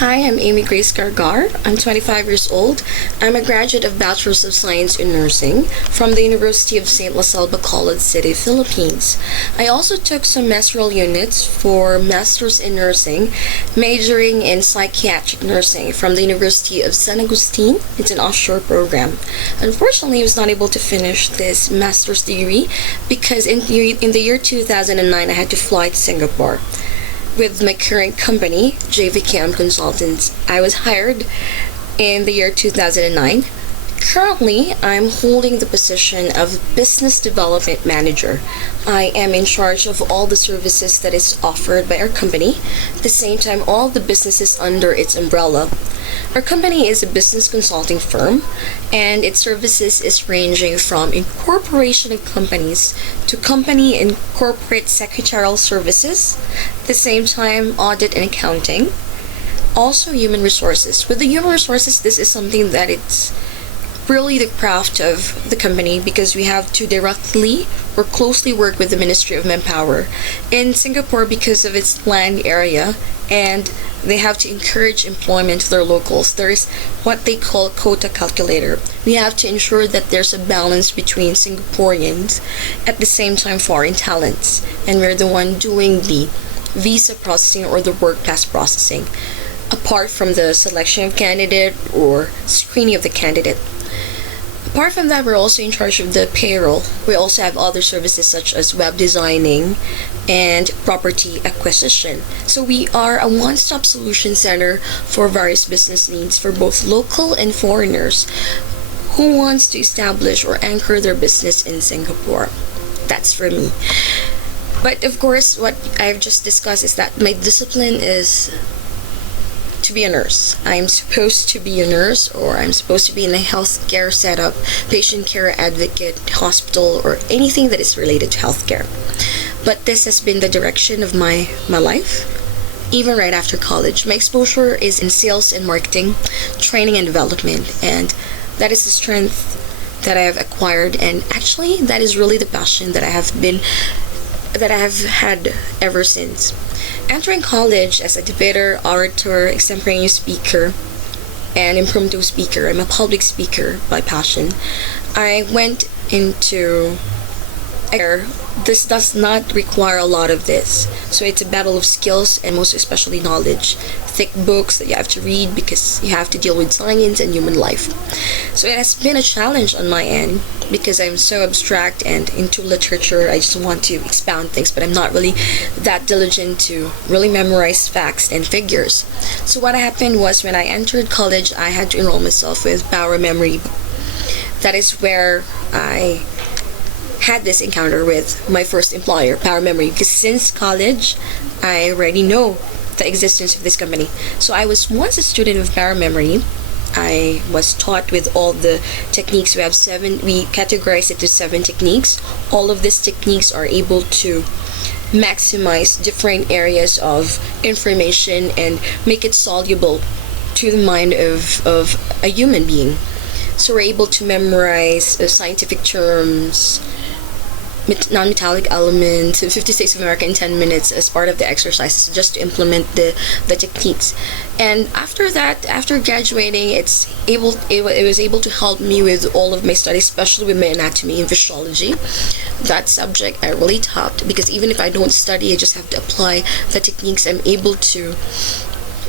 Hi, I'm Amy Gargar. I'm 25 years old. I'm a graduate of Bachelor's of Science in Nursing from the University of St. La Salva, Bacolod City, Philippines. I also took some master's units for Master's in Nursing, majoring in Psychiatric Nursing from the University of San Agustin. It's an offshore program. Unfortunately, I was not able to finish this master's degree because in the year 2009, I had to fly to Singapore. With my current company, JVCAM Consultants, I was hired in the year 2009. Currently, I'm holding the position of Business Development Manager. I am in charge of all the services that is offered by our company, at the same time all the businesses under its umbrella. Our company is a business consulting firm, and its services is ranging from incorporation of companies to company and corporate secretarial services, at the same time audit and accounting, also human resources. With the human resources, this is something that it's really the craft of the company because we have to directly or closely work with the Ministry of Manpower in Singapore because of its land area, and they have to encourage employment to their locals. There is what they call quota calculator. We have to ensure that there's a balance between Singaporeans at the same time foreign talents, and we're the one doing the visa processing or the work pass processing apart from the selection of candidate or screening of the candidate. Apart from that, we're also in charge of the payroll. We also have other services such as web designing and property acquisition. So we are a one-stop solution center for various business needs for both local and foreigners who wants to establish or anchor their business in Singapore. That's for me. But of course, what I've just discussed is that my discipline is to be a nurse. I'm supposed to be a nurse, or I'm supposed to be in a healthcare setup, patient care advocate, hospital, or anything that is related to healthcare. But this has been the direction of my life, even right after college. My exposure is in sales and marketing, training and development, and that is the strength that I have acquired, and actually that is really the passion that I have had ever since. Entering college as a debater, orator, extemporaneous speaker, and impromptu speaker, I'm a public speaker by passion. I went into this does not require a lot of this. So it's a battle of skills and most especially knowledge. Thick books that you have to read because you have to deal with science and human life. So it has been a challenge on my end because I'm so abstract and into literature. I just want to expound things, but I'm not really that diligent to really memorize facts and figures. So what happened was when I entered college, I had to enroll myself with Power Memory. That is where I had this encounter with my first employer, Power Memory, because since college, I already know the existence of this company. So I was once a student of Power Memory. I was taught with all the techniques. We categorize it to 7 techniques. All of these techniques are able to maximize different areas of information and make it soluble to the mind of a human being. So we're able to memorize scientific terms, non-metallic elements, 50 States of America in 10 minutes as part of the exercises just to implement the techniques. And after that, after graduating, it was able to help me with all of my studies, especially with my anatomy and physiology. That subject I really topped because even if I don't study, I just have to apply the techniques. I'm able to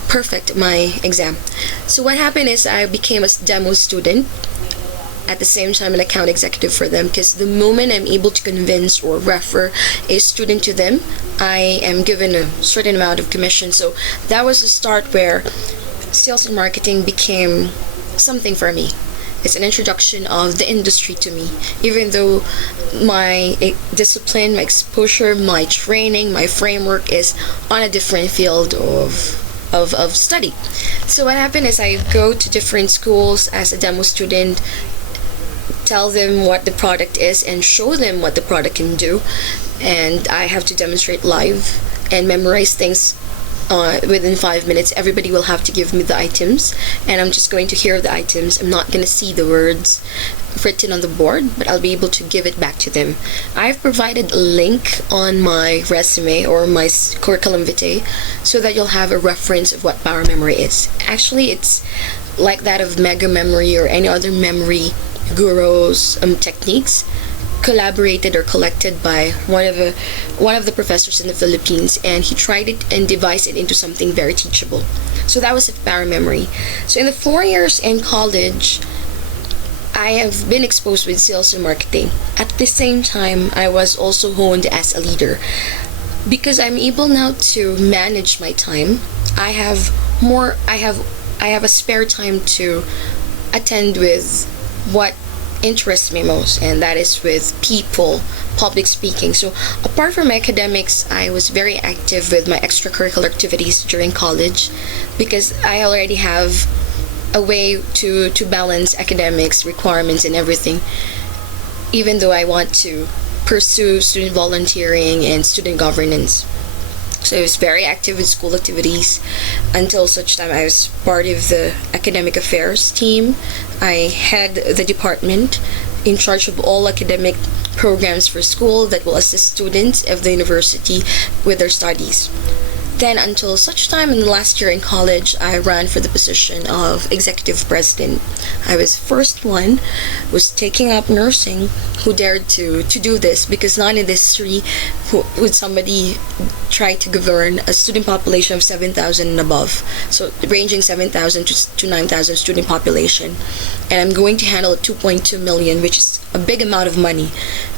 perfect my exam. So what happened is I became a demo student, at the same time an account executive for them, because the moment I'm able to convince or refer a student to them, I am given a certain amount of commission. So that was the start where sales and marketing became something for me. It's an introduction of the industry to me, even though my discipline, my exposure, my training, my framework is on a different field of study. So what happened is I go to different schools as a demo student, tell them what the product is and show them what the product can do, and I have to demonstrate live and memorize things within 5 minutes. Everybody will have to give me the items, and I'm just going to hear the items. I'm not going to see the words written on the board, but I'll be able to give it back to them. I've provided a link on my resume or my curriculum vitae so that you'll have a reference of what power memory is. Actually, it's like that of mega memory or any other memory gurus techniques, collaborated or collected by one of the professors in the Philippines, and he tried it and devised it into something very teachable. So that was power memory. So in the 4 years in college, I have been exposed with sales and marketing. At the same time, I was also honed as a leader because I'm able now to manage my time. I have a spare time to attend with what interests me most, and that is with people, public speaking. So apart from academics, I was very active with my extracurricular activities during college because I already have a way to balance academics, requirements, and everything, even though I want to pursue student volunteering and student governance. So I was very active in school activities until such time I was part of the academic affairs team. I had the department in charge of all academic programs for school that will assist students of the university with their studies. Then until such time in the last year in college, I ran for the position of executive president. I was the first one was taking up nursing who dared to do this, because not in this history would somebody try to govern a student population of 7,000 and above. So ranging 7,000 to 9,000 student population. And I'm going to handle 2.2 million, which is a big amount of money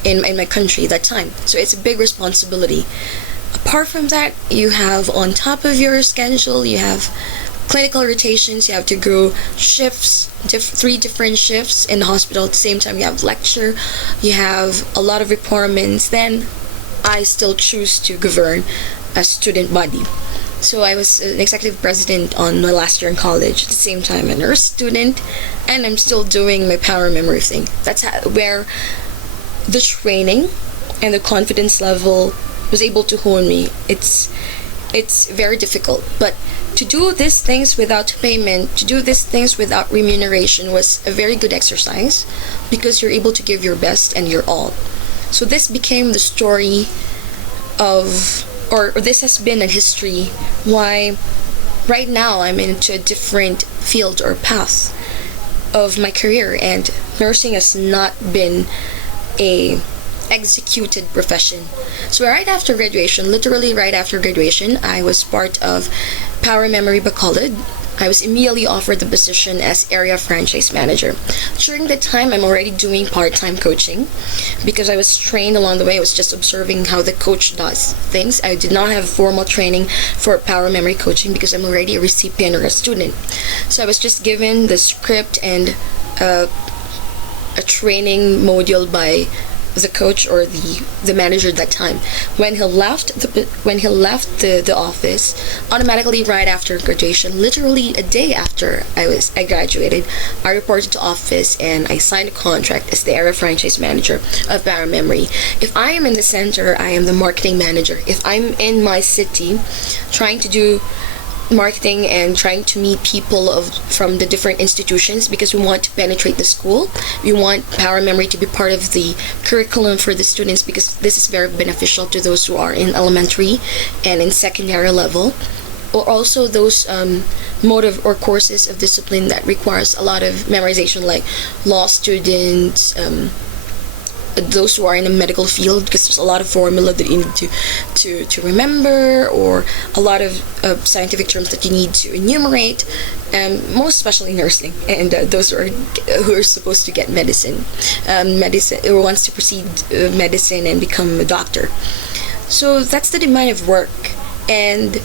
in my country at that time. So it's a big responsibility. Apart from that, you have on top of your schedule, you have clinical rotations, you have to go shifts, 3 different shifts in the hospital at the same time, you have lecture, you have a lot of requirements. Then I still choose to govern a student body. So I was an executive president on my last year in college, at the same time a nurse student, and I'm still doing my power memory thing. That's where the training and the confidence level was able to hone me. It's very difficult, but to do these things without payment, to do these things without remuneration was a very good exercise because you're able to give your best and your all. So this became the story of, or this has been a history why right now I'm into a different field or path of my career, and nursing has not been a executed profession. So right after graduation, literally right after graduation, I was part of Power Memory Bacolod. I was immediately offered the position as area franchise manager. During that time, I'm already doing part-time coaching because I was trained along the way. I was just observing how the coach does things. I did not have formal training for power memory coaching because I'm already a recipient or a student. So I was just given the script and a training module by the coach or the manager at that time. When he left the office, automatically right after graduation, literally a day after I graduated, I reported to office and I signed a contract as the area franchise manager of Power Memory. If I am in the center, I am the marketing manager. If I'm in my city trying to do marketing and trying to meet people from the different institutions, because we want to penetrate the school, we want power memory to be part of the curriculum for the students, because this is very beneficial to those who are in elementary and in secondary level, or also those motive or courses of discipline that requires a lot of memorization, like law students, those who are in the medical field, because there's a lot of formula that you need to remember, or a lot of scientific terms that you need to enumerate, most especially nursing, and those who are supposed to get medicine or wants to proceed medicine and become a doctor. So that's the demand of work, and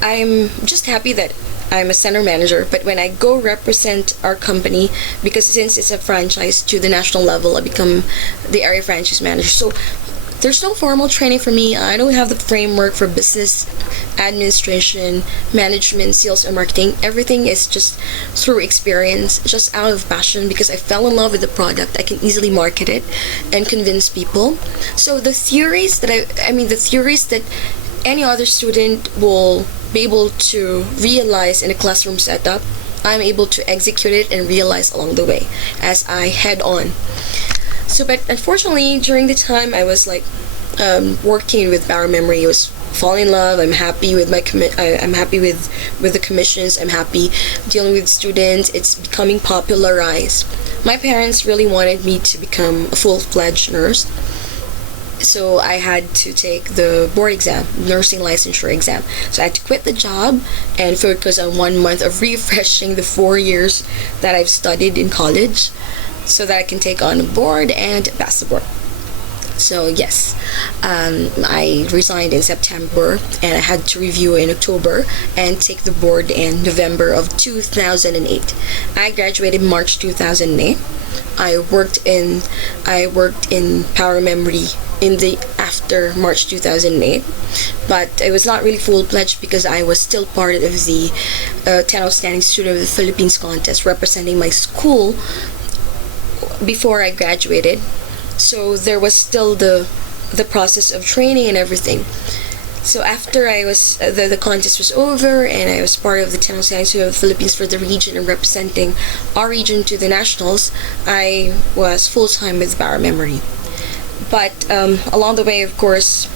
I'm just happy that I'm a center manager, but when I go represent our company, because since it's a franchise to the national level, I become the area franchise manager. So there's no formal training for me. I don't have the framework for business administration, management, sales, and marketing. Everything is just through experience, just out of passion, because I fell in love with the product. I can easily market it and convince people. So the theories that any other student will be able to realize in a classroom setup, I'm able to execute it and realize along the way as I head on. So, but unfortunately, during the time I was like working with Power Memory, I was falling in love. I'm happy with my I'm happy with the commissions. I'm happy dealing with students. It's becoming popularized. My parents really wanted me to become a full-fledged nurse, so I had to take the board exam, nursing licensure exam. So I had to quit the job and focus on 1 month of refreshing the 4 years that I've studied in college, so that I can take on a board and pass the board. So yes, I resigned in September and I had to review in October and take the board in November of 2008. I graduated March 2008. I worked in Power Memory in the after March 2008, but it was not really full-fledged because I was still part of the 10 Outstanding Student of the Philippines contest, representing my school before I graduated. So there was still the process of training and everything. So after I was the contest was over and I was part of the 10 Outstanding Student of the Philippines for the region and representing our region to the nationals, I was full-time with Power Memory. But along the way, of course,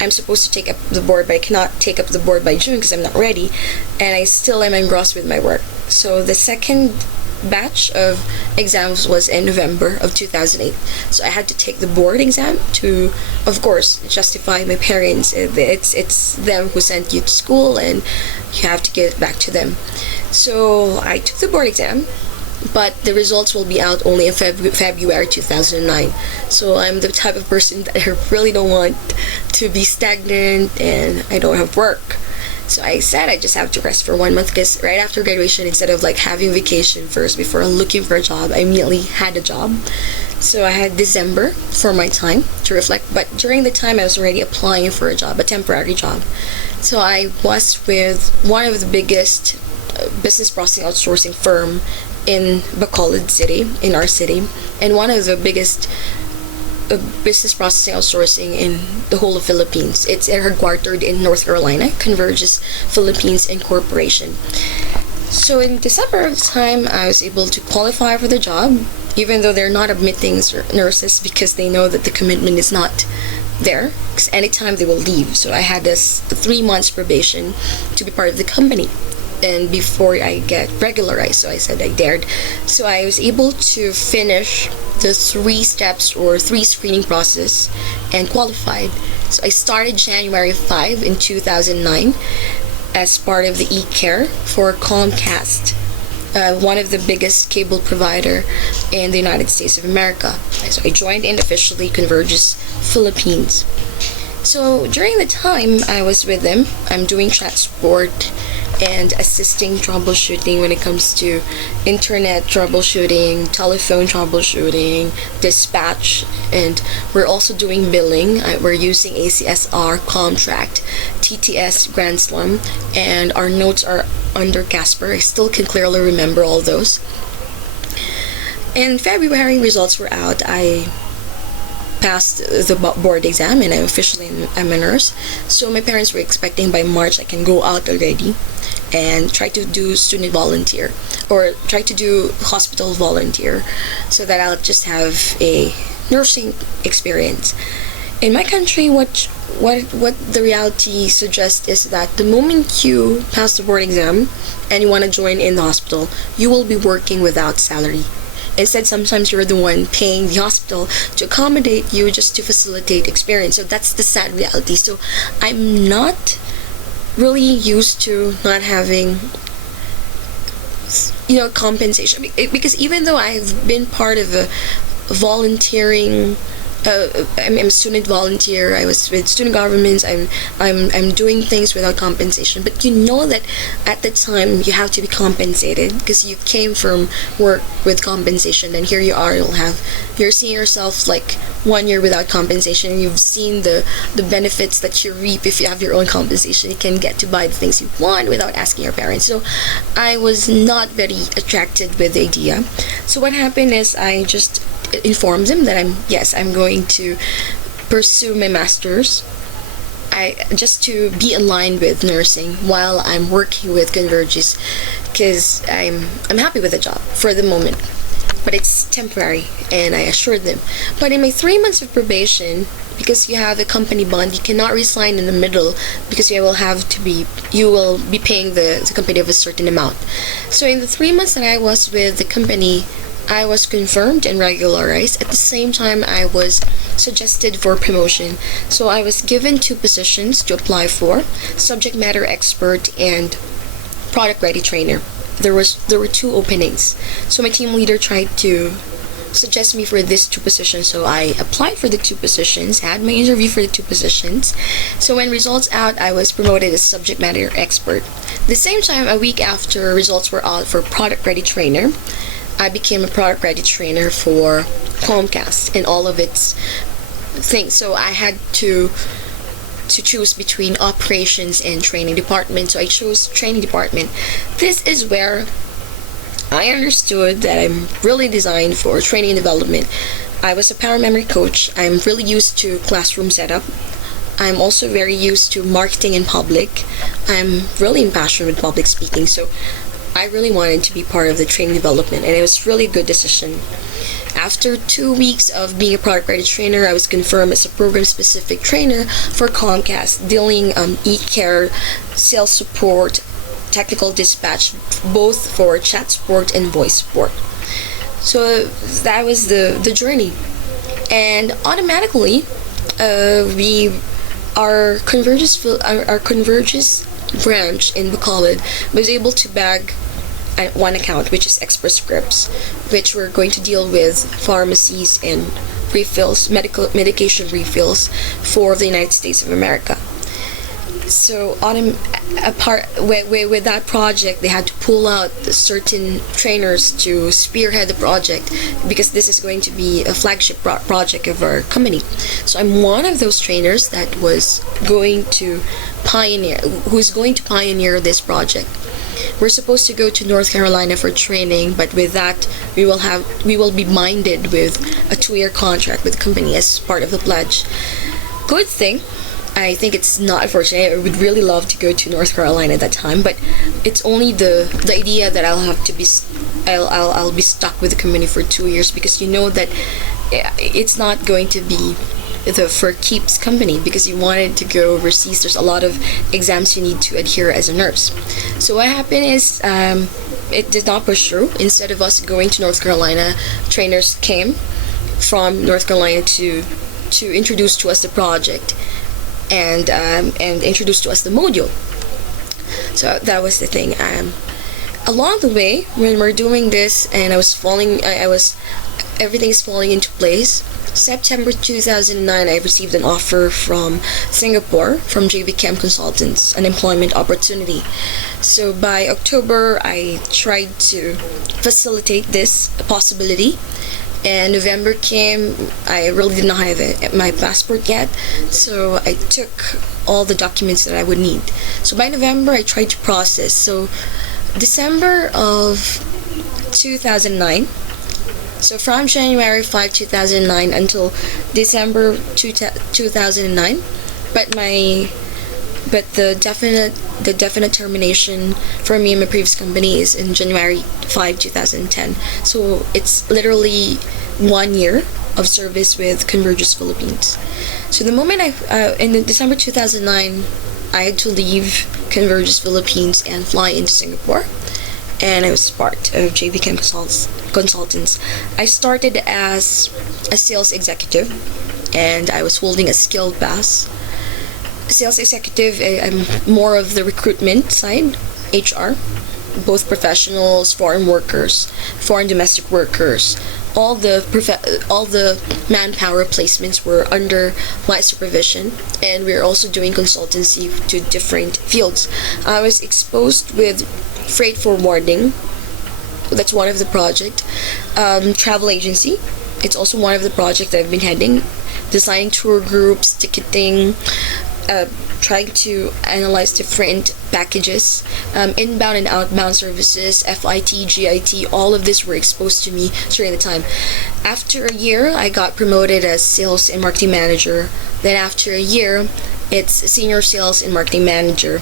I'm supposed to take up the board, but I cannot take up the board by June because I'm not ready, and I still am engrossed with my work. So the second batch of exams was in November of 2008. So I had to take the board exam to, of course, justify my parents. It's them who sent you to school and you have to give it back to them. So I took the board exam, but the results will be out only in February 2009. So I'm the type of person that I really don't want to be stagnant and I don't have work. So I said I just have to rest for 1 month because right after graduation, instead of like having vacation first before looking for a job, I immediately had a job. So I had December for my time to reflect, but during the time I was already applying for a job, a temporary job. So I was with one of the biggest business processing outsourcing firm in Bacolod City, in our city, and one of the biggest business processing outsourcing in the whole of Philippines. It's headquartered in North Carolina, Converges Philippines Incorporation. So in December of the time, I was able to qualify for the job, even though they're not admitting nurses because they know that the commitment is not there, because anytime they will leave. So I had this 3 months probation to be part of the company and before I get regularized. So I said I dared. So I was able to finish the 3 steps or 3 screening process and qualified. So I started January 5 in 2009 as part of the e-care for Comcast, one of the biggest cable provider in the United States of America. So I joined in officially Converges Philippines. So during the time I was with them, I'm doing transport and assisting troubleshooting when it comes to internet troubleshooting, telephone troubleshooting, dispatch, and we're also doing billing. We're using ACSR, Contract, TTS, Grand Slam, and our notes are under Casper. I still can clearly remember all those. In February, results were out. I passed the board exam and I officially am a nurse. So my parents were expecting by March I can go out already and try to do student volunteer or try to do hospital volunteer so that I'll just have a nursing experience. In my country, what the reality suggests is that the moment you pass the board exam and you want to join in the hospital, you will be working without salary. Instead, sometimes you're the one paying the hospital to accommodate you just to facilitate experience. So that's the sad reality. So I'm not really used to not having, compensation. Because even though I've been part of a volunteering, I'm a student volunteer. I was with student governments. I'm doing things without compensation. But you know that at the time you have to be compensated because you came from work with compensation, and here you are. You're seeing yourself like 1 year without compensation. You've seen the benefits that you reap if you have your own compensation. You can get to buy the things you want without asking your parents. So I was not very attracted with the idea. So what happened is I just informed them that I'm going to pursue my master's. I just to be aligned with nursing while I'm working with Convergys, because I'm happy with the job for the moment, but it's temporary, and I assured them. But in my 3 months of probation, because you have a company bond, you cannot resign in the middle, because you will be paying the company of a certain amount. So in the 3 months that I was with the company, I was confirmed and regularized. At the same time, I was suggested for promotion. So I was given 2 positions to apply for: subject matter expert and product ready trainer. There were 2 openings. So my team leader tried to suggest me for these 2 positions. So I applied for the 2 positions, had my interview for the 2 positions. So when results out, I was promoted as subject matter expert. At the same time, a week after results were out for product ready trainer, I became a product ready trainer for Comcast and all of its things. So I had to choose between operations and training department. So I chose training department. This is where I understood that I'm really designed for training and development. I was a power memory coach. I'm really used to classroom setup. I'm also very used to marketing in public. I'm really impassioned with public speaking. So I really wanted to be part of the training development, and it was really a good decision. After 2 weeks of being a product ready trainer, I was confirmed as a program specific trainer for Comcast, dealing e-care, sales support, technical dispatch, both for chat support and voice support. So that was the journey, and automatically, our Convergys branch in Bacolod was able to bag one account, which is Express Scripts, which we're going to deal with pharmacies and refills, medication refills for the United States of America. So with that project, they had to pull out certain trainers to spearhead the project, because this is going to be a flagship project of our company. So I'm one of those trainers that who's going to pioneer this project. We're supposed to go to North Carolina for training, but with that, we will be minded with a 2-year contract with the company as part of the pledge. Good thing, I think it's not unfortunate. I would really love to go to North Carolina at that time, but it's only the idea that I'll be stuck with the company for 2 years, because you know that it's not going to be the for keeps company, because you wanted to go overseas. There's a lot of exams you need to adhere as a nurse. So what happened is it did not push through. Instead of us going to North Carolina, trainers came from North Carolina to introduce to us the project and introduce to us the module. So that was the thing. Along the way, when we're doing this, and everything's falling into place. September 2009, I received an offer from Singapore, from JV Chem Consultants, an employment opportunity. So by October, I tried to facilitate this possibility, and November came. I really did not have my passport yet, so I took all the documents that I would need. So by November, I tried to process. So December of 2009, so from January 5, 2009 until December 2009, but the definite termination for me and my previous company is in January 5, 2010. So it's literally 1 year of service with Convergys Philippines. So the moment in December 2009, I had to leave Convergys Philippines and fly into Singapore, and I was part of JV Chem Consultants. I started as a sales executive, and I was holding a skilled pass. Sales executive, I'm more of the recruitment side, HR, both professionals, foreign workers, foreign domestic workers. All the manpower placements were under my supervision, and we are also doing consultancy to different fields. I was exposed with freight forwarding. That's one of the project. Travel agency. It's also one of the projects that I've been heading. Designing tour groups, ticketing, trying to analyze different packages, inbound and outbound services, FIT, GIT, all of this were exposed to me during the time. After a year, I got promoted as sales and marketing manager. Then after a year, It's Senior Sales and Marketing Manager.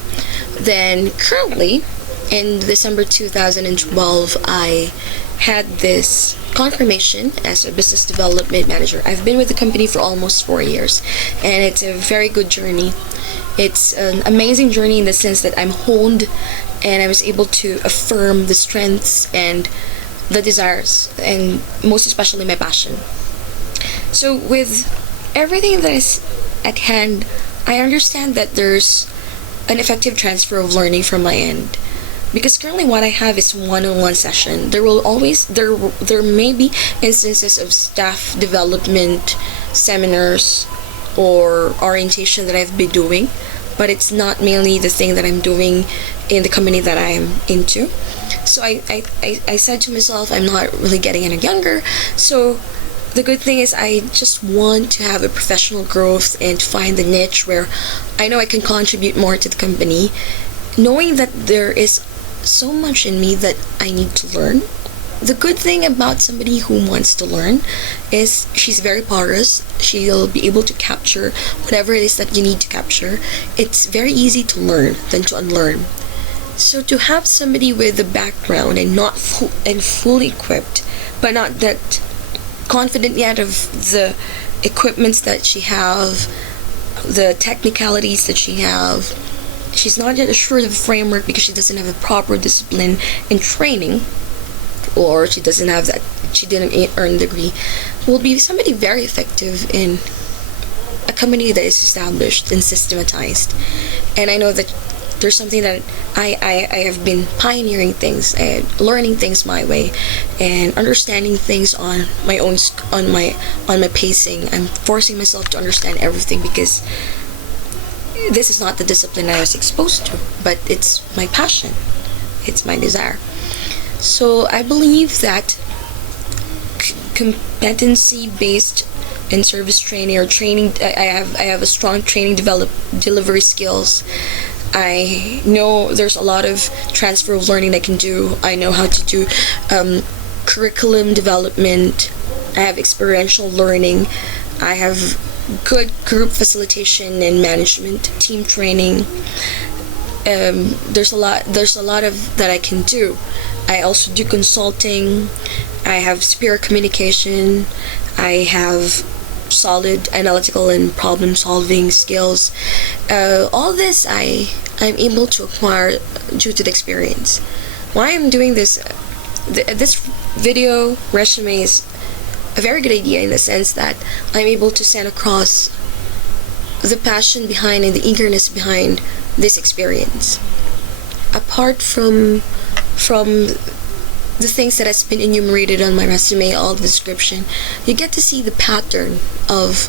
Then currently, in December 2012, I had this confirmation as a business development manager. I've been with the company for almost 4 years, and it's a very good journey. It's an amazing journey in the sense that I'm honed and I was able to affirm the strengths and the desires, and most especially my passion. So, with everything that is at hand, I understand that there's an effective transfer of learning from my end, because currently what I have is one-on-one session. There may be instances of staff development seminars or orientation that I've been doing, but it's not mainly the thing that I'm doing in the company that I'm into. So I said to myself, I'm not really getting any younger, so the good thing is I just want to have a professional growth and find the niche where I know I can contribute more to the company, knowing that there is so much in me that I need to learn. The good thing about somebody who wants to learn is she's very porous. She'll be able to capture whatever it is that you need to capture. It's very easy to learn than to unlearn. So to have somebody with a background and not fully equipped, but not that confident yet of the equipments that she have, the technicalities that she have, she's not yet assured of the framework because she doesn't have a proper discipline in training, or she doesn't have that, she didn't earn a degree, will be somebody very effective in a company that is established and systematized. And I know that there's something that I have been pioneering things and learning things my way and understanding things on my own, on my pacing. I'm forcing myself to understand everything because this is not the discipline I was exposed to, but it's my passion, it's my desire. So I believe that competency based in service training or training, I have a strong training delivery skills. I know there's a lot of transfer of learning I can do. I know how to do curriculum development. I have experiential learning. I have good group facilitation and management, team training. There's a lot of that I can do. I also do consulting. I have superior communication. I have solid analytical and problem solving skills. All this I'm able to acquire due to the experience. Why I'm doing this, this video resume is a very good idea in the sense that I'm able to send across the passion behind and the eagerness behind this experience. Apart from the things that has been enumerated on my resume, all the description, you get to see the pattern of,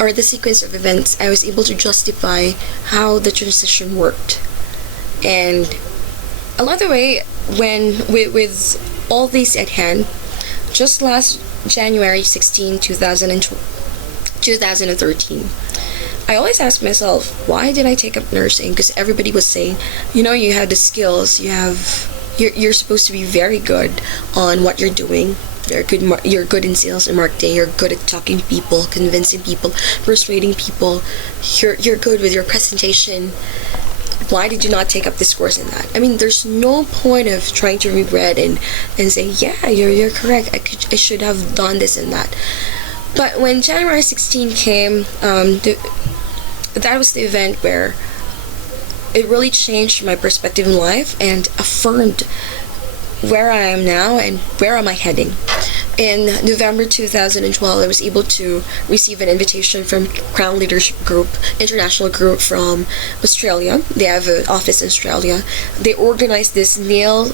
or the sequence of events. I was able to justify how the transition worked. And along the way, when with all these at hand, just last January 16, 2013, I always ask myself, why did I take up nursing? Because everybody was saying, you have the skills, you're supposed to be very good on what you're doing. You're good in sales and marketing. You're good at talking to people, convincing people, persuading people. You're good with your presentation. Why did you not take up this course in that? I mean, there's no point of trying to regret and say, yeah, you're correct. I should have done this and that. But when January 16 came, that was the event where it really changed my perspective in life and affirmed where I am now and where am I heading. In November 2012, I was able to receive an invitation from Crown Leadership Group, international group from Australia. They have an office in Australia. They organized this Nail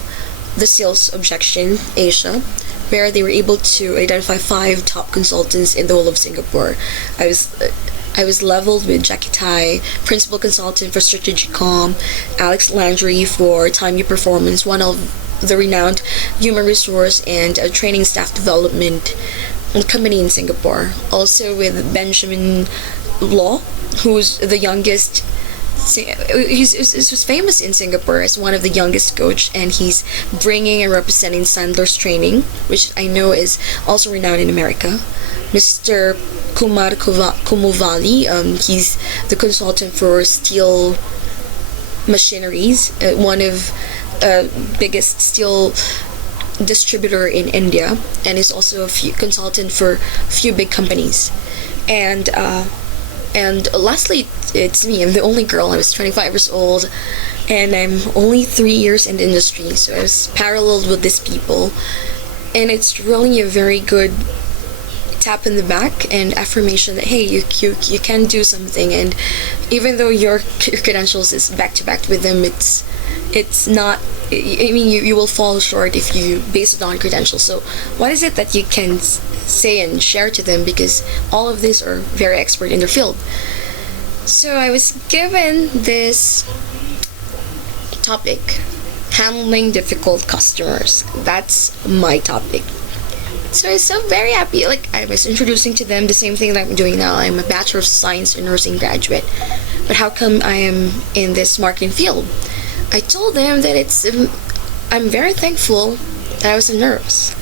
the Sales Objection Asia, where they were able to identify 5 top consultants in the whole of Singapore. I was leveled with Jackie Tai, Principal Consultant for Strategic Comm, Alex Landry for Time U Performance, one of the renowned human resource and training staff development company in Singapore. Also with Benjamin Law, who's the youngest He's famous in Singapore as one of the youngest coach, and he's bringing and representing Sandler's training, which I know is also renowned in America. Mr. Kumuvali, he's the consultant for steel machineries, one of biggest steel distributor in India, and is also a consultant for a few big companies. And lastly, it's me. I'm the only girl. I was 25 years old, and I'm only 3 years in the industry. So I was paralleled with these people, and it's really a very good tap in the back and affirmation that hey, you can do something. And even though your credentials is back to back with them, it's not. I mean, you will fall short if you base it on credentials. So what is it that you can say and share to them, because all of these are very expert in their field? So I was given this topic, handling difficult customers. That's my topic. So I was so very happy. Like, I was introducing to them the same thing that I'm doing now. I'm a Bachelor of Science in Nursing graduate, but how come I am in this marketing field? I told them that I'm very thankful that I was a nurse,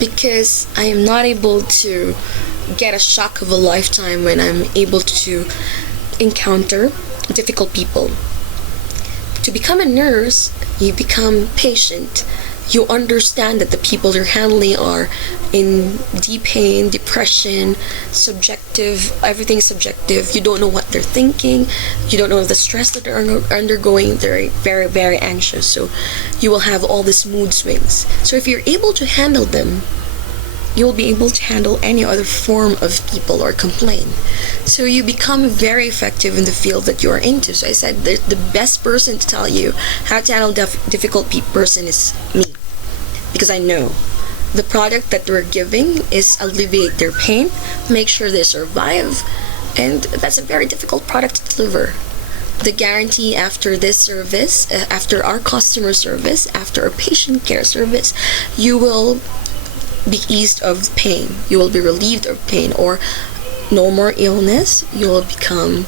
because I am not able to get a shock of a lifetime when I'm able to encounter difficult people. To become a nurse, you become patient. You understand that the people you're handling are in deep pain, depression, subjective, everything's subjective. You don't know what they're thinking. You don't know the stress that they're undergoing. They're very, very anxious. So you will have all these mood swings. So if you're able to handle them, you'll be able to handle any other form of people or complaint. So you become very effective in the field that you're into. So I said the best person to tell you how to handle difficult person is me, because I know the product that we're giving is alleviate their pain, make sure they survive, and that's a very difficult product to deliver. The guarantee after this service, after our customer service, after our patient care service, you will be eased of pain. You will be relieved of pain, or no more illness. You will become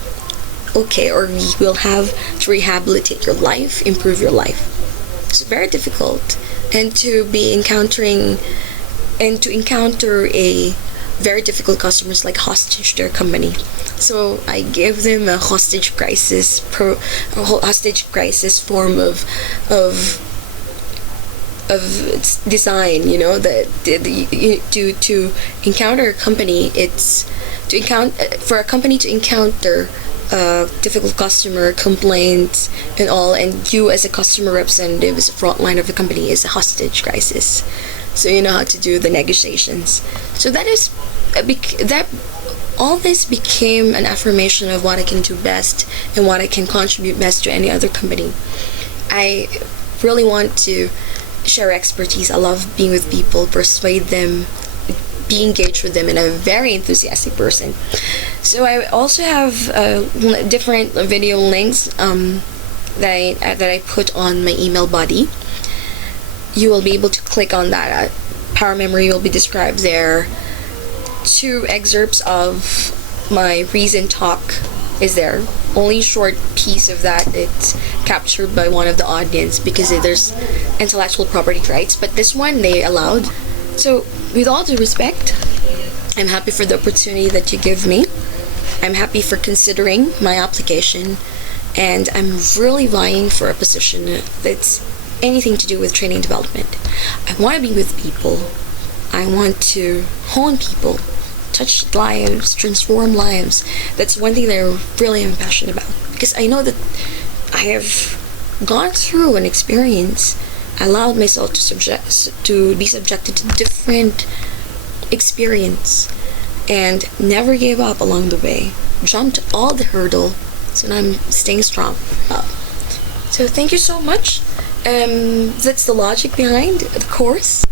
okay, or we will have to rehabilitate your life, improve your life. It's very difficult, and to encounter a very difficult customers like hostage to their company. So I gave them a hostage crisis form of design. You know, that to encounter a company, for a company to encounter difficult customer complaints and all, and you as a customer representative, as a front line of the company, is a hostage crisis. So you know how to do the negotiations. So all this became an affirmation of what I can do best and what I can contribute best to any other company. I really want to share expertise. I love being with people, persuade them, be engaged with them, and I'm a very enthusiastic person. So I also have different video links that I put on my email body. You will be able to click on that. Power Memory will be described there. 2 excerpts of my recent talk is there. Only short piece of that, it's captured by one of the audience because there's intellectual property rights, but this one they allowed. So with all due respect, I'm happy for the opportunity that you give me. I'm happy for considering my application, and I'm really vying for a position that's anything to do with training and development. I want to be with people. I want to hone people, touch lives, transform lives. That's one thing that I really am passionate about, because I know that I have gone through an experience, allowed myself to be subjected to different experience, and never gave up along the way. Jumped all the hurdle, so now I'm staying strong. So thank you so much. That's the logic behind the course.